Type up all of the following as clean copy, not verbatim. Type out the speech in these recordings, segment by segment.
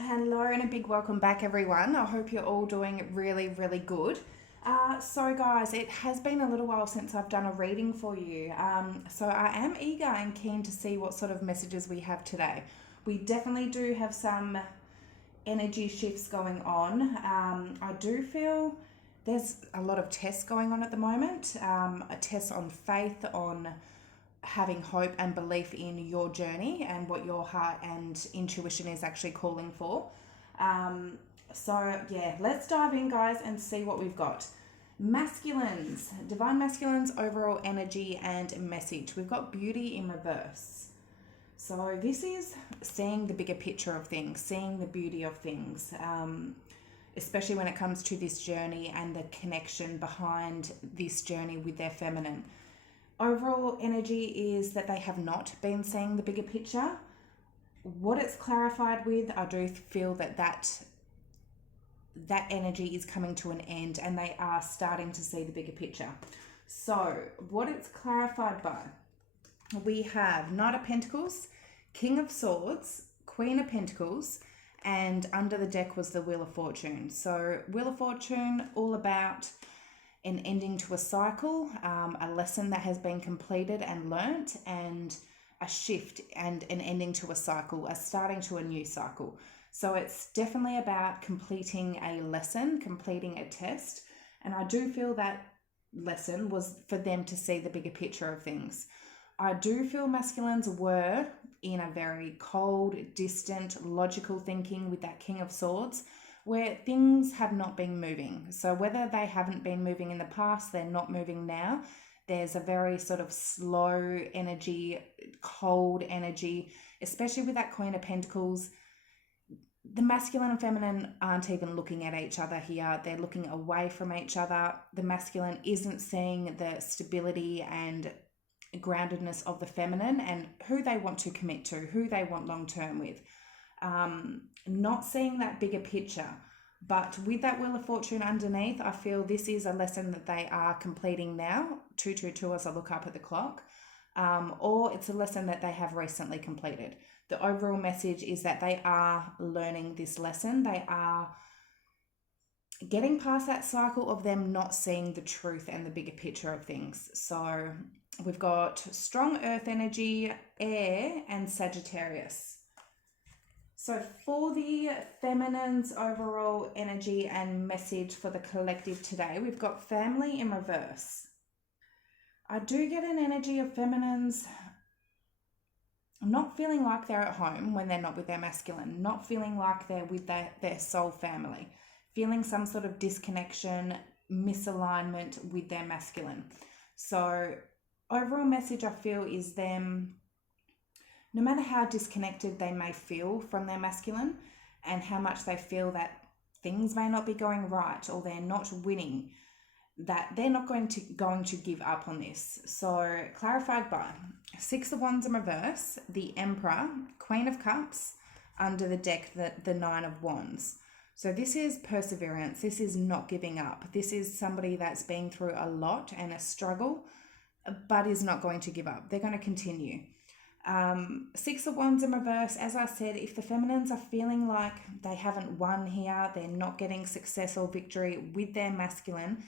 Hello and a big welcome back, everyone. I hope you're all doing really, really good. So, guys, it has been a little while since I've done a reading for you. So, I am eager and keen to see what sort of messages we have today. We definitely do have some energy shifts going on. I do feel there's a lot of tests going on at the moment, a test on faith, on having hope and belief in your journey and what your heart and intuition is actually calling for. Um, yeah, let's dive in, guys, and see what we've got. Masculines, divine masculines, overall energy and message. We've got beauty in reverse. So this is seeing the bigger picture of things, seeing the beauty of things, especially when it comes to this journey and the connection behind this journey with their feminine. Overall energy is that they have not been seeing the bigger picture. What it's clarified with, I do feel that energy is coming to an end and they are starting to see the bigger picture. So what it's clarified by, we have Knight of Pentacles, King of Swords, Queen of Pentacles, and under the deck was the Wheel of Fortune. So Wheel of Fortune, all about an ending to a cycle, a lesson that has been completed and learnt, and a shift and an ending to a cycle, a starting to a new cycle. So it's definitely about completing a lesson, completing a test. And I do feel that lesson was for them to see the bigger picture of things. I do feel masculines were in a very cold, distant, logical thinking with that King of Swords, where things have not been moving. So whether they haven't been moving in the past, they're not moving now. There's a very sort of slow energy, cold energy, especially with that Queen of Pentacles. The masculine and feminine aren't even looking at each other here. They're looking away from each other. The masculine isn't seeing the stability and groundedness of the feminine and who they want to commit to, who they want long term with. Not seeing that bigger picture. But with that Wheel of Fortune underneath, I feel this is a lesson that they are completing now, 222 as I look up at the clock, or it's a lesson that they have recently completed. The overall message is that they are learning this lesson. They are getting past that cycle of them not seeing the truth and the bigger picture of things. So we've got strong earth energy, air, and Sagittarius. So for the feminine's overall energy and message for the collective today, we've got family in reverse. I do get an energy of feminines not feeling like they're at home when they're not with their masculine, not feeling like they're with their soul family, feeling some sort of disconnection, misalignment with their masculine. So overall message I feel is them, no matter how disconnected they may feel from their masculine and how much they feel that things may not be going right or they're not winning, that they're not going to give up on this. So clarified by Six of Wands in reverse, the Emperor, Queen of Cups, under the deck the Nine of Wands. So this is perseverance. This is not giving up. This is somebody that's been through a lot and a struggle, but is not going to give up. They're going to continue. Six of Wands in reverse, as I said, if the feminines are feeling like they haven't won here, they're not getting success or victory with their masculine,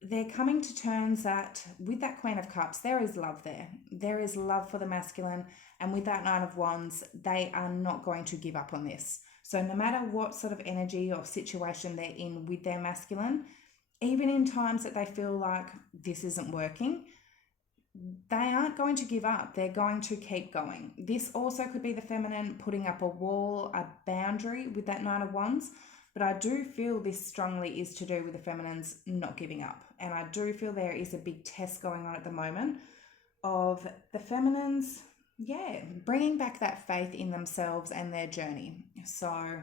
they're coming to terms that with that Queen of Cups, there is love there. There is love for the masculine. And with that Nine of Wands, they are not going to give up on this. So no matter what sort of energy or situation they're in with their masculine, even in times that they feel like this isn't working, they aren't going to give up. They're going to keep going. This also could be the feminine putting up a wall, a boundary with that Nine of Wands. But I do feel this strongly is to do with the feminines not giving up. And I do feel there is a big test going on at the moment of the feminines, bringing back that faith in themselves and their journey. So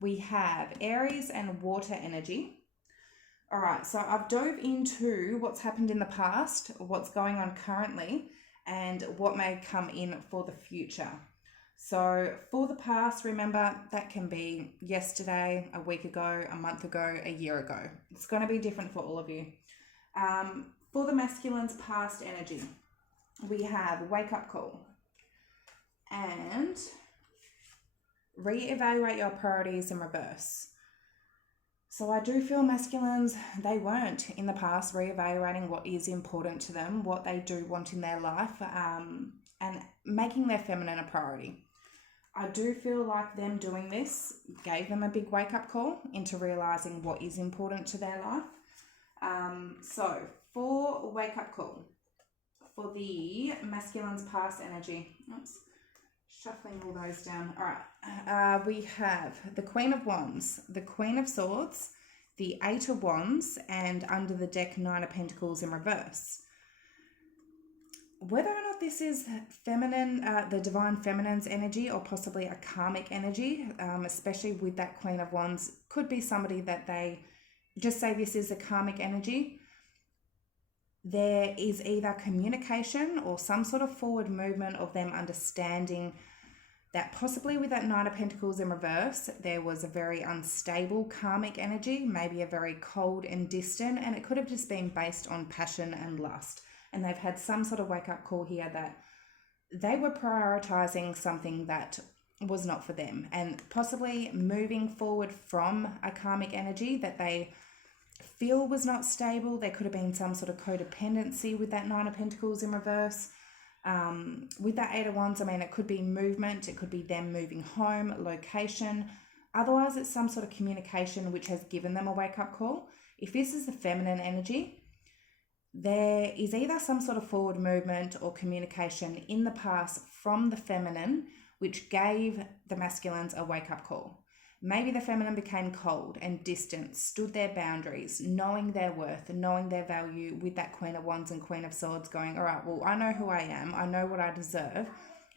we have Aries and water energy. All right, so I've dove into what's happened in the past, what's going on currently, and what may come in for the future. So for the past, remember, that can be yesterday, a week ago, a month ago, a year ago. It's going to be different for all of you. For the masculine's past energy, we have wake up call and reevaluate your priorities in reverse. So I do feel masculines, they weren't in the past reevaluating what is important to them, what they do want in their life, and making their feminine a priority. I do feel like them doing this gave them a big wake-up call into realising what is important to their life. So for wake-up call, for the masculine's past energy, oops, shuffling all those down. All right, we have the Queen of Wands, the Queen of Swords, the Eight of Wands, and under the deck, Nine of Pentacles in reverse. Whether or not this is feminine, the divine feminine's energy, or possibly a karmic energy, especially with that Queen of Wands, could be somebody that they just say this is a karmic energy. There is either communication or some sort of forward movement of them understanding that possibly with that Nine of Pentacles in reverse, there was a very unstable karmic energy, maybe a very cold and distant, and it could have just been based on passion and lust. And they've had some sort of wake-up call here that they were prioritizing something that was not for them, and possibly moving forward from a karmic energy that they feel was not stable. There could have been some sort of codependency with that Nine of Pentacles in reverse. With that Eight of Wands, I mean, it could be movement, it could be them moving home, location. Otherwise, it's some sort of communication which has given them a wake-up call. If this is the feminine energy, there is either some sort of forward movement or communication in the past from the feminine which gave the masculines a wake-up call. Maybe the feminine became cold and distant, stood their boundaries, knowing their worth and knowing their value, with that Queen of Wands and Queen of Swords going, all right, well, I know who I am, I know what I deserve,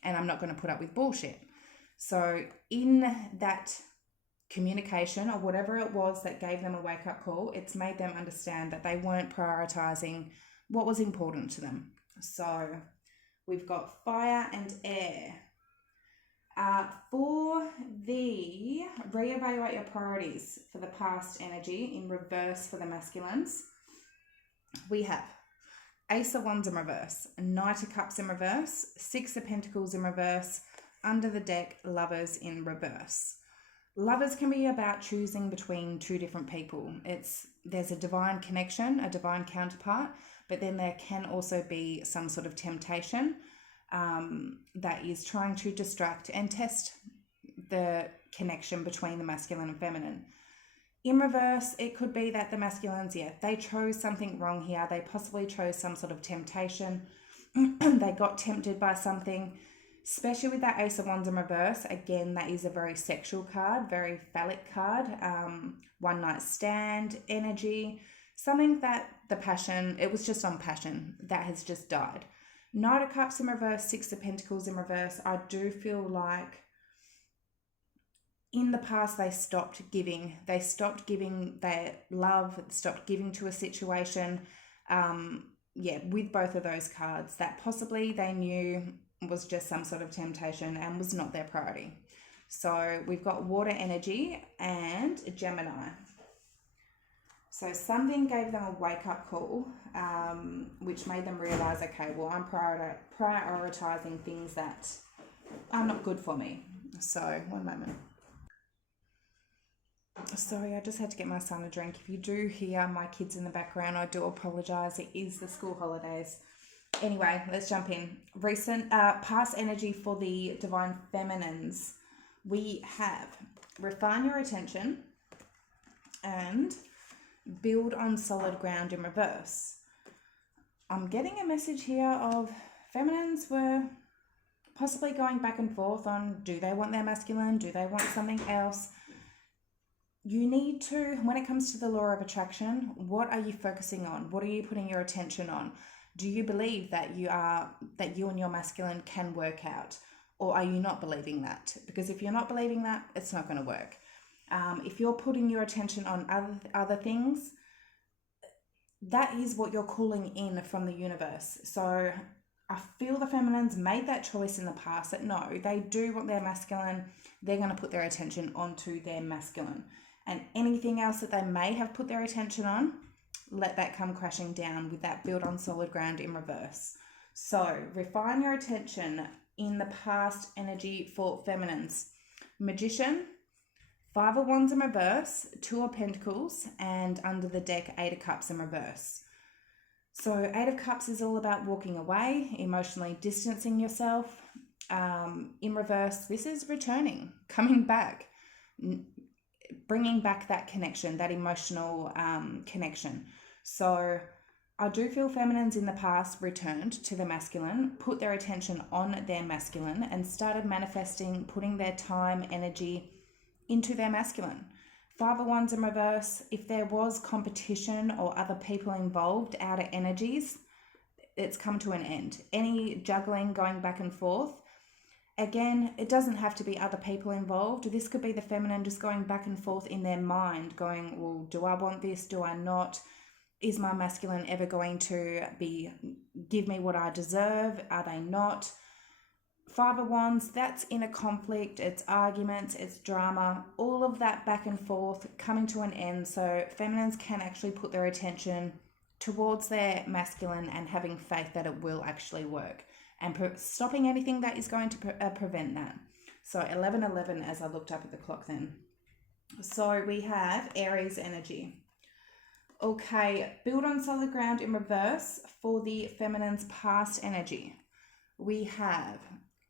and I'm not going to put up with bullshit. So in that communication or whatever it was that gave them a wake-up call, it's made them understand that they weren't prioritizing what was important to them. So we've got fire and air. For the reevaluate your priorities for the past energy in reverse for the masculines, we have Ace of Wands in reverse, Knight of Cups in reverse, Six of Pentacles in reverse, under the deck, Lovers in reverse. Lovers can be about choosing between two different people. There's a divine connection, a divine counterpart, but then there can also be some sort of temptation that is trying to distract and test the connection between the masculine and feminine. In reverse, it could be that the masculines, they chose something wrong here. They possibly chose some sort of temptation. They got tempted by something, especially with that Ace of Wands in reverse. Again, that is a very sexual card, very phallic card, one night stand energy, something that the passion, it was just on passion, that has just died. Knight of Cups in reverse, Six of Pentacles in reverse. I do feel like in the past they stopped giving. They stopped giving their love, stopped giving to a situation. With both of those cards that possibly they knew was just some sort of temptation and was not their priority. So we've got water energy and Gemini. So something gave them a wake-up call, which made them realise, okay, well, I'm prioritising things that are not good for me. So, one moment. Sorry, I just had to get my son a drink. If you do hear my kids in the background, I do apologise. It is the school holidays. Anyway, let's jump in. Recent past energy for the divine feminines. We have refine your attention and build on solid ground in reverse. I'm getting a message here of feminines were possibly going back and forth on, do they want their masculine? Do they want something else? You need to, when it comes to the law of attraction, what are you focusing on? What are you putting your attention on? Do you believe that you and your masculine can work out? Or are you not believing that? Because if you're not believing that, it's not going to work. If you're putting your attention on other things, that is what you're calling in from the universe. So I feel the feminines made that choice in the past that no, they do want their masculine. They're going to put their attention onto their masculine. And anything else that they may have put their attention on, let that come crashing down with that build on solid ground in reverse. So refine your attention in the past energy for feminines. Magician, Five of Wands in reverse, Two of Pentacles, and under the deck, Eight of Cups in reverse. So Eight of Cups is all about walking away, emotionally distancing yourself. In reverse, this is returning, coming back, bringing back that connection, that emotional connection. So I do feel feminines in the past returned to the masculine, put their attention on their masculine, and started manifesting, putting their time, energy into their masculine. Five of Wands in reverse, if there was competition or other people involved, outer energies, it's come to an end. Any juggling, going back and forth, again, it doesn't have to be other people involved. This could be the feminine just going back and forth in their mind, going, well, do I want this? Do I not? Is my masculine ever going to give me what I deserve? Are they not? Five of Wands, that's inner conflict, it's arguments, it's drama, all of that back and forth coming to an end. So feminines can actually put their attention towards their masculine and having faith that it will actually work, and stopping anything that is going to prevent that. So 11:11 as I looked up at the clock then. So we have Aries energy. Okay, build on solid ground in reverse for the feminine's past energy. We have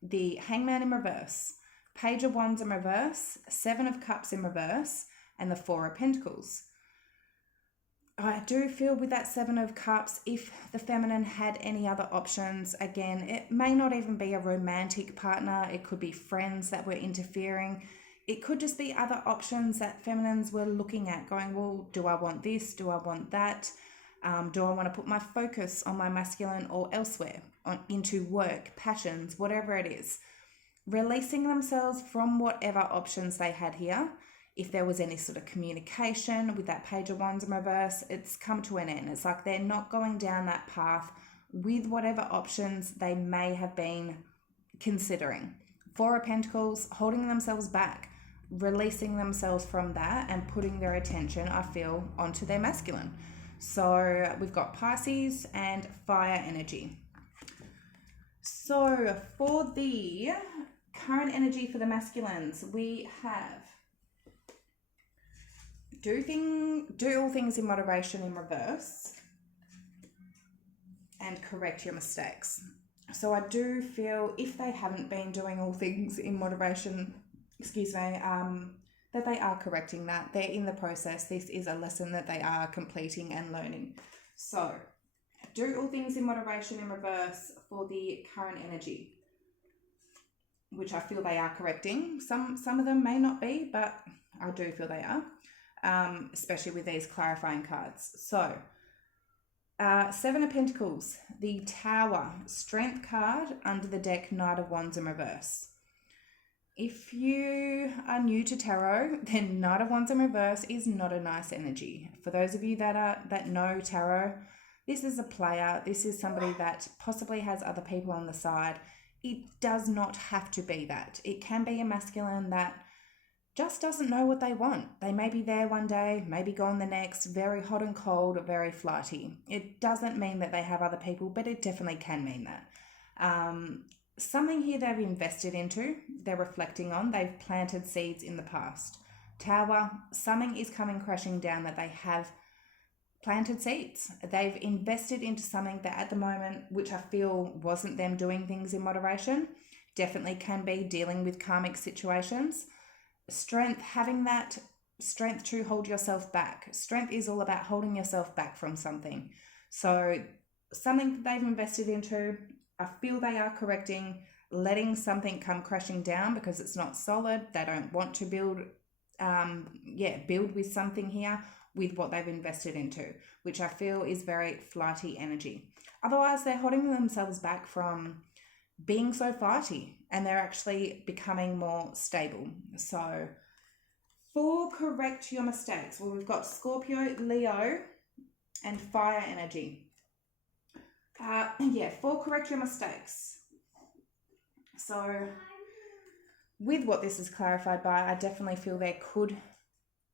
the Hangman in reverse, Page of Wands in reverse, Seven of Cups in reverse, and the Four of Pentacles. I do feel with that Seven of Cups, if the feminine had any other options, again, it may not even be a romantic partner. It could be friends that were interfering. It could just be other options that feminines were looking at, going, well, do I want this? Do I want that? Do I want to put my focus on my masculine or elsewhere, into work, passions, whatever it is? Releasing themselves from whatever options they had here. If there was any sort of communication with that Page of Wands in reverse, it's come to an end. It's like they're not going down that path with whatever options they may have been considering. Four of Pentacles, holding themselves back, releasing themselves from that and putting their attention, I feel, onto their masculine. So we've got Pisces and fire energy. So for the current energy for the masculines, we have do all things in moderation in reverse, and correct your mistakes. So I do feel if they haven't been doing all things in moderation, that they are correcting that. They're in the process. This is a lesson that they are completing and learning. So do all things in moderation in reverse for the current energy, which I feel they are correcting. Some of them may not be, but I do feel they are, especially with these clarifying cards. So Seven of Pentacles, the Tower, Strength card under the deck, Knight of Wands in reverse. If you are new to tarot, then Knight of Wands in reverse is not a nice energy. For those of you that know tarot, this is a player. This is somebody that possibly has other people on the side. It does not have to be that. It can be a masculine that just doesn't know what they want. They may be there one day, maybe gone the next, very hot and cold, very flighty. It doesn't mean that they have other people, but it definitely can mean that. Something here they've invested into, they're reflecting on, they've planted seeds in the past. Tower, something is coming crashing down that they have planted seeds. They've invested into something that at the moment, which I feel wasn't them doing things in moderation, definitely can be dealing with karmic situations. Strength, having that strength to hold yourself back. Strength is all about holding yourself back from something. So something that they've invested into, I feel they are correcting, letting something come crashing down because it's not solid. They don't want to build with something here with what they've invested into, which I feel is very flighty energy. Otherwise, they're holding themselves back from being so flighty and they're actually becoming more stable. So for correct your mistakes, well, we've got Scorpio, Leo, and fire energy. For correct your mistakes. So with what this is clarified by, I definitely feel there could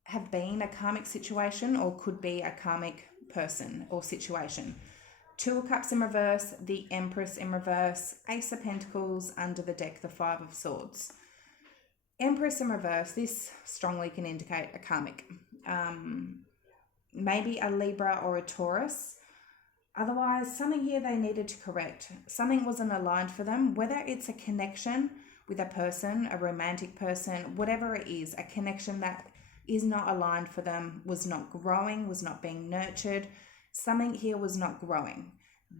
have been a karmic situation or could be a karmic person or situation. Two of Cups in reverse, the Empress in reverse, Ace of Pentacles under the deck, the Five of Swords. Empress in reverse, this strongly can indicate a karmic. Maybe a Libra or a Taurus. Otherwise, something here they needed to correct. Something wasn't aligned for them, whether it's a connection with a person, a romantic person, whatever it is, a connection that is not aligned for them, was not growing, was not being nurtured. Something here was not growing.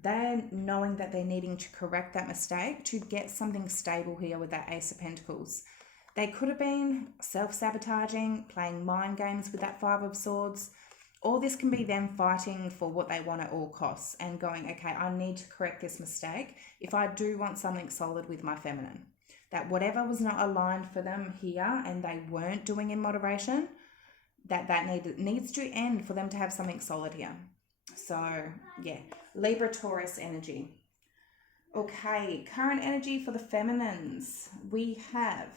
They're knowing that they're needing to correct that mistake to get something stable here with that Ace of Pentacles. They could have been self-sabotaging, playing mind games with that Five of Swords. Or this can be them fighting for what they want at all costs and going, okay, I need to correct this mistake if I do want something solid with my feminine. That whatever was not aligned for them here and they weren't doing in moderation, that needs to end for them to have something solid here. So, yeah, Libra, Taurus energy. Okay, current energy for the feminines. We have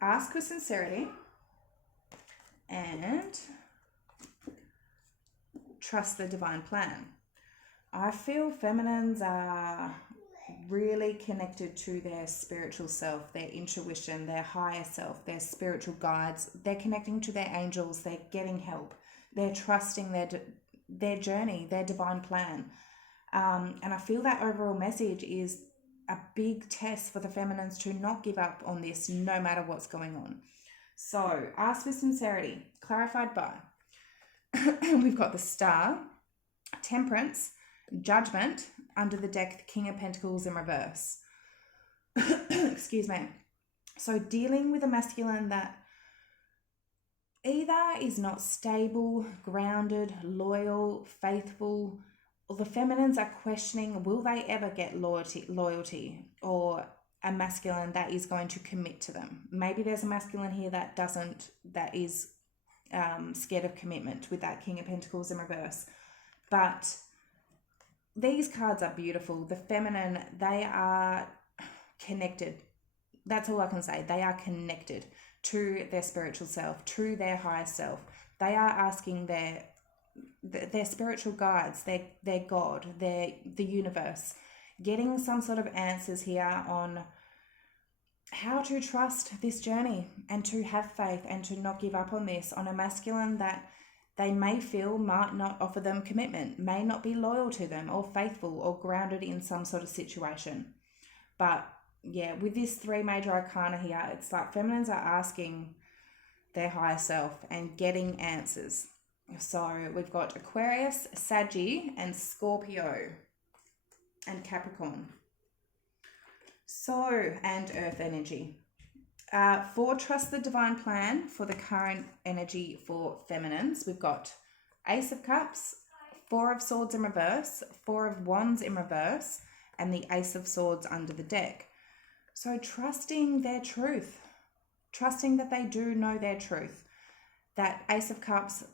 ask with sincerity and trust the divine plan. I feel feminines are really connected to their spiritual self, their intuition, their higher self, their spiritual guides. They're connecting to their angels. They're getting help. They're trusting their journey, their divine plan. And I feel that overall message is a big test for the feminines to not give up on this no matter what's going on. So, ask with sincerity, clarified by. We've got the Star, Temperance, Judgment, under the deck, the King of Pentacles in reverse. Excuse me. So, dealing with a masculine that either is not stable, grounded, loyal, faithful, or the feminines are questioning, will they ever get loyalty, or a masculine that is going to commit to them. Maybe there's a masculine here that is scared of commitment with that King of Pentacles in reverse. But these cards are beautiful. The feminine, they are connected. That's all I can say. They are connected to their spiritual self, to their higher self. They are asking their spiritual guides, their God, the universe, getting some sort of answers here on how to trust this journey and to have faith and to not give up on this, on a masculine that they may feel might not offer them commitment, may not be loyal to them or faithful or grounded in some sort of situation. But yeah, with this three major arcana here, it's like feminines are asking their higher self and getting answers. So we've got Aquarius, Saggy, and Scorpio, and Capricorn. So, and Earth energy. For Trust the Divine Plan, for the current energy for feminines, we've got Ace of Cups, Four of Swords in reverse, Four of Wands in reverse, and the Ace of Swords under the deck. So trusting their truth, trusting that they do know their truth. That Ace of Cups,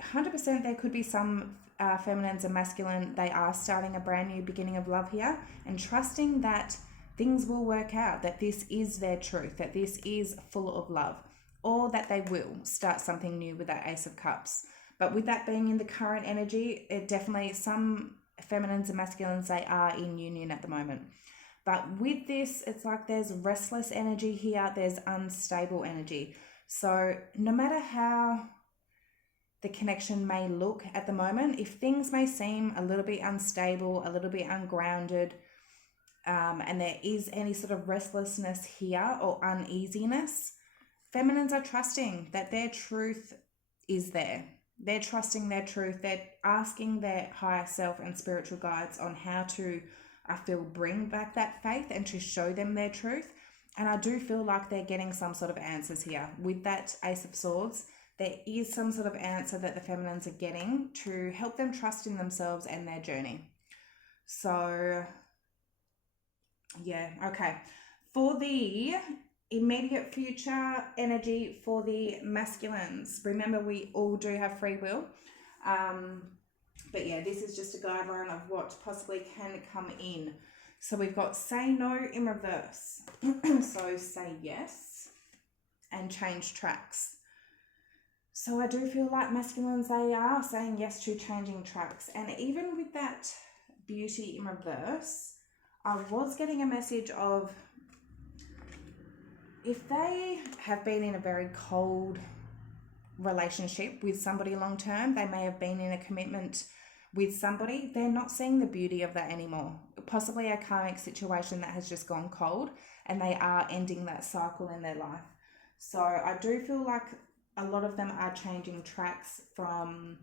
100% there could be some feminines and masculine, they are starting a brand new beginning of love here, and trusting that things will work out, that this is their truth, that this is full of love, or that they will start something new with that Ace of Cups. But with that being in the current energy, it definitely, some feminines and masculines, they are in union at the moment. But with this, it's like there's restless energy here, there's unstable energy. So no matter how the connection may look at the moment, if things may seem a little bit unstable, a little bit ungrounded, and there is any sort of restlessness here or uneasiness, feminines are trusting that their truth is there. They're trusting their truth. They're asking their higher self and spiritual guides on how to, I feel, bring back that faith and to show them their truth. And I do feel like they're getting some sort of answers here. With that Ace of Swords, there is some sort of answer that the feminines are getting to help them trust in themselves and their journey. So, yeah, okay. For the immediate future energy for the masculines, remember we all do have free will. But yeah, this is just a guideline of what possibly can come in. So we've got say no in reverse. So say yes and change tracks. So I do feel like masculines, they are saying yes to changing tracks. And even with that beauty in reverse, I was getting a message of If they have been in a very cold relationship with somebody long term, they may have been in a commitment with somebody, they're not seeing the beauty of that anymore. Possibly a karmic situation that has just gone cold and they are ending that cycle in their life. So I do feel like a lot of them are changing tracks from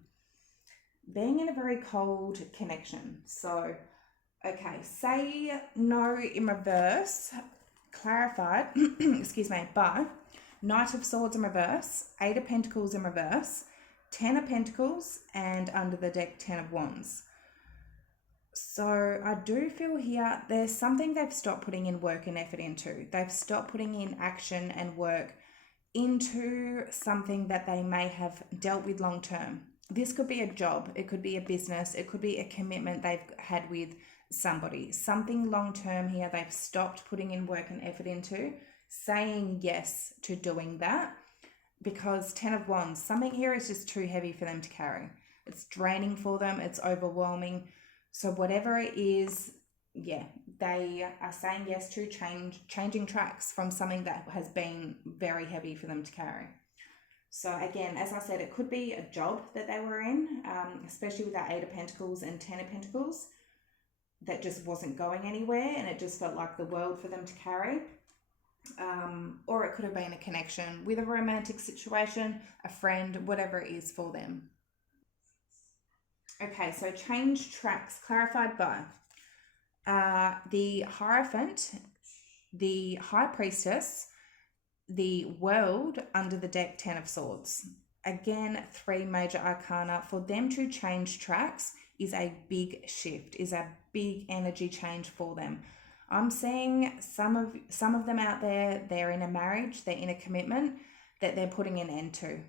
being in a very cold connection. So, okay, say no in reverse, clarified, excuse me, but Knight of Swords in reverse, Eight of Pentacles in reverse, Ten of Pentacles, and under the deck, Ten of Wands. So I do feel here there's something they've stopped putting in work and effort into. They've stopped putting in action and work into something that they may have dealt with long term. This could be a job, it could be a business, it could be a commitment they've had with somebody. Something long term here they've stopped putting in work and effort into, saying yes to doing that, because Ten of Wands, something here is just too heavy for them to carry. It's draining for them, it's overwhelming. So whatever it is, yeah, they are saying yes to changing tracks from something that has been very heavy for them to carry. So again, as I said, it could be a job that they were in, especially with that Eight of Pentacles and Ten of Pentacles, that just wasn't going anywhere and it just felt like the world for them to carry. Or it could have been a connection with a romantic situation, a friend, whatever it is for them. Okay, so change tracks, clarified by the Hierophant, the High Priestess, the World under the deck, Ten of Swords. Again, three major arcana. For them to change tracks is a big shift, is a big energy change for them. I'm seeing some of them out there, they're in a marriage, they're in a commitment that they're putting an end to.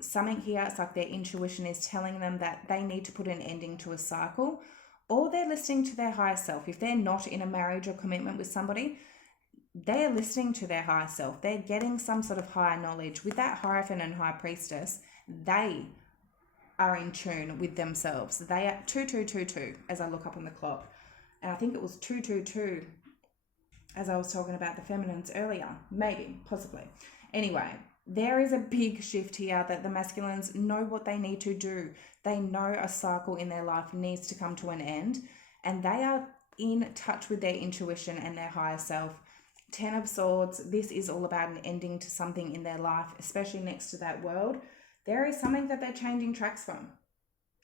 Something here, it's like their intuition is telling them that they need to put an ending to a cycle, or they're listening to their higher self. If they're not in a marriage or commitment with somebody, they're listening to their higher self. They're getting some sort of higher knowledge. With that Hierophant and High Priestess, they are in tune with themselves. They are 2222 as I look up on the clock. And I think it was 222 as I was talking about the feminines earlier. Maybe, possibly. Anyway, there is a big shift here that the masculines know what they need to do. They know a cycle in their life needs to come to an end, and they are in touch with their intuition and their higher self. Ten of Swords, this is all about an ending to something in their life, especially next to that World. There is something that they're changing tracks from.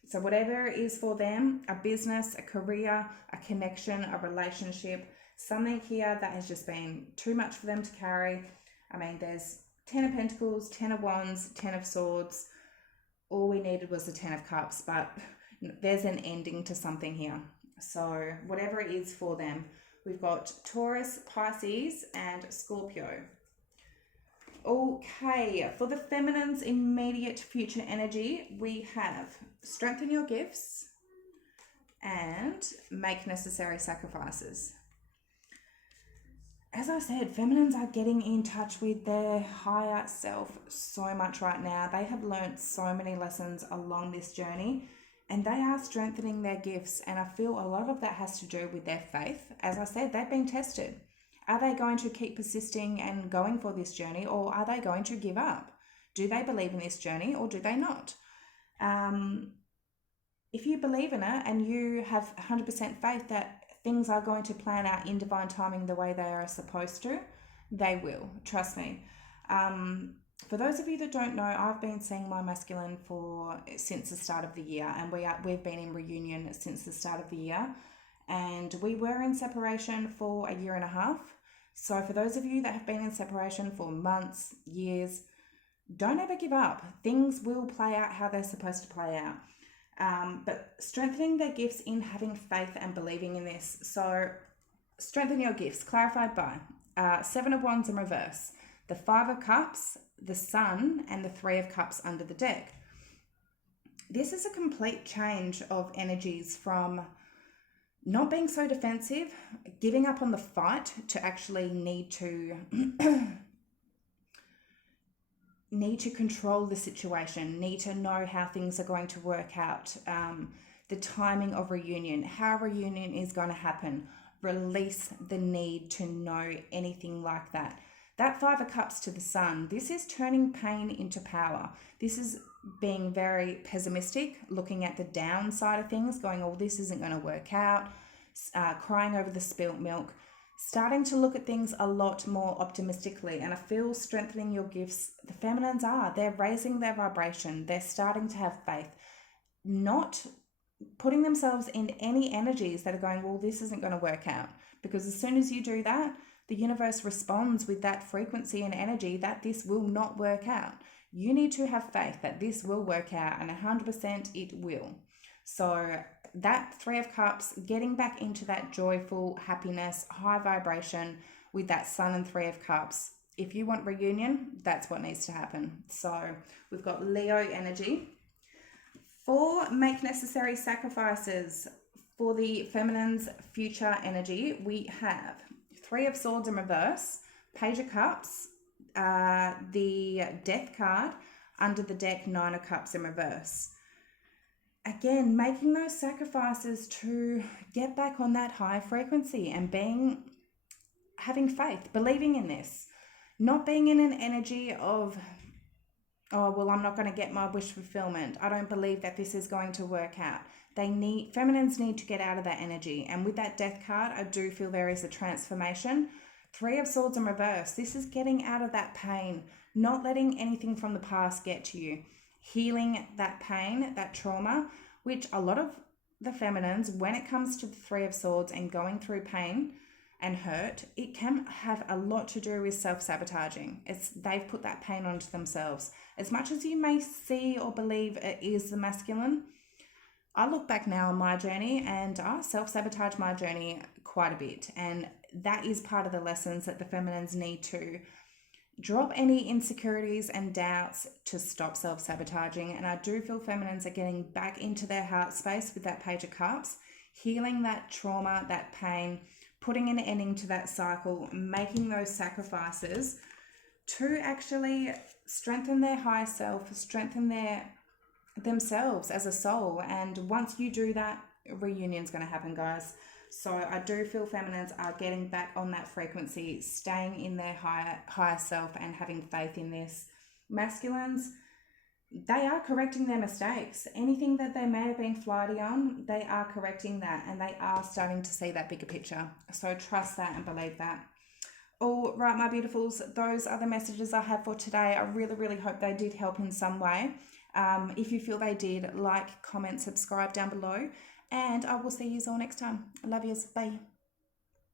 So whatever it is for them, a business, a career, a connection, a relationship, something here that has just been too much for them to carry. I mean, there's Ten of Pentacles, Ten of Wands, Ten of Swords. All we needed was the Ten of Cups, but there's an ending to something here. So whatever it is for them, we've got Taurus, Pisces, and Scorpio. Okay, for the feminine's immediate future energy, we have strengthen your gifts and make necessary sacrifices. As I said, feminines are getting in touch with their higher self so much right now. They have learned so many lessons along this journey and they are strengthening their gifts. And I feel a lot of that has to do with their faith. As I said, they've been tested. Are they going to keep persisting and going for this journey, or are they going to give up? Do they believe in this journey or do they not? If you believe in it and you have 100% faith that things are going to plan out in divine timing the way they are supposed to, they will. Trust me. For those of you that don't know, I've been seeing my masculine since the start of the year, and we've been in reunion since the start of the year, and we were in separation for a year and a half. So for those of you that have been in separation for months, years, don't ever give up. Things will play out how they're supposed to play out. But strengthening their gifts in having faith and believing in this. So strengthen your gifts, clarified by Seven of Wands in reverse, the Five of Cups, the Sun, and the Three of Cups under the deck. This is a complete change of energies from not being so defensive, giving up on the fight, to actually need to control the situation, need to know how things are going to work out, the timing of reunion, how reunion is going to happen, release the need to know anything like that. That Five of Cups to the Sun, this is turning pain into power. This is being very pessimistic, looking at the downside of things, going, oh, this isn't going to work out, crying over the spilt milk, starting to look at things a lot more optimistically. And I feel strengthening your gifts, the feminines they're raising their vibration. They're starting to have faith, not putting themselves in any energies that are going, well, this isn't going to work out. Because as soon as you do that, the universe responds with that frequency and energy that this will not work out. You need to have faith that this will work out, and 100% it will. So that Three of Cups, getting back into that joyful happiness, high vibration with that Sun and Three of Cups. If you want reunion, that's what needs to happen. So we've got Leo energy. 4, make necessary sacrifices. For the feminine's future energy, we have Three of Swords in reverse, Page of Cups, the Death card, under the deck, Nine of Cups in reverse. Again, making those sacrifices to get back on that high frequency and having faith, believing in this, not being in an energy of, oh, well, I'm not going to get my wish fulfillment. I don't believe that this is going to work out. Feminines need to get out of that energy. And with that Death card, I do feel there is a transformation. Three of Swords in reverse. This is getting out of that pain, not letting anything from the past get to you. Healing that pain, that trauma, which a lot of the feminines, when it comes to the Three of Swords and going through pain and hurt, it can have a lot to do with self-sabotaging. They've put that pain onto themselves. As much as you may see or believe it is the masculine, I look back now on my journey and I self-sabotage my journey quite a bit. And that is part of the lessons that the feminines need to drop any insecurities and doubts to stop self-sabotaging. And I do feel feminines are getting back into their heart space with that Page of Cups, healing that trauma, that pain, putting an ending to that cycle, making those sacrifices to actually strengthen their higher self, strengthen themselves as a soul. And once you do that, reunion's going to happen, guys. So I do feel feminines are getting back on that frequency, staying in their higher self and having faith in this. Masculines, they are correcting their mistakes. Anything that they may have been flighty on, they are correcting that, and they are starting to see that bigger picture. So trust that and believe that. All right, my beautifuls, those are the messages I have for today. I really, really hope they did help in some way. If you feel they did, like, comment, subscribe down below, and I will see you all next time. I love yous. Bye.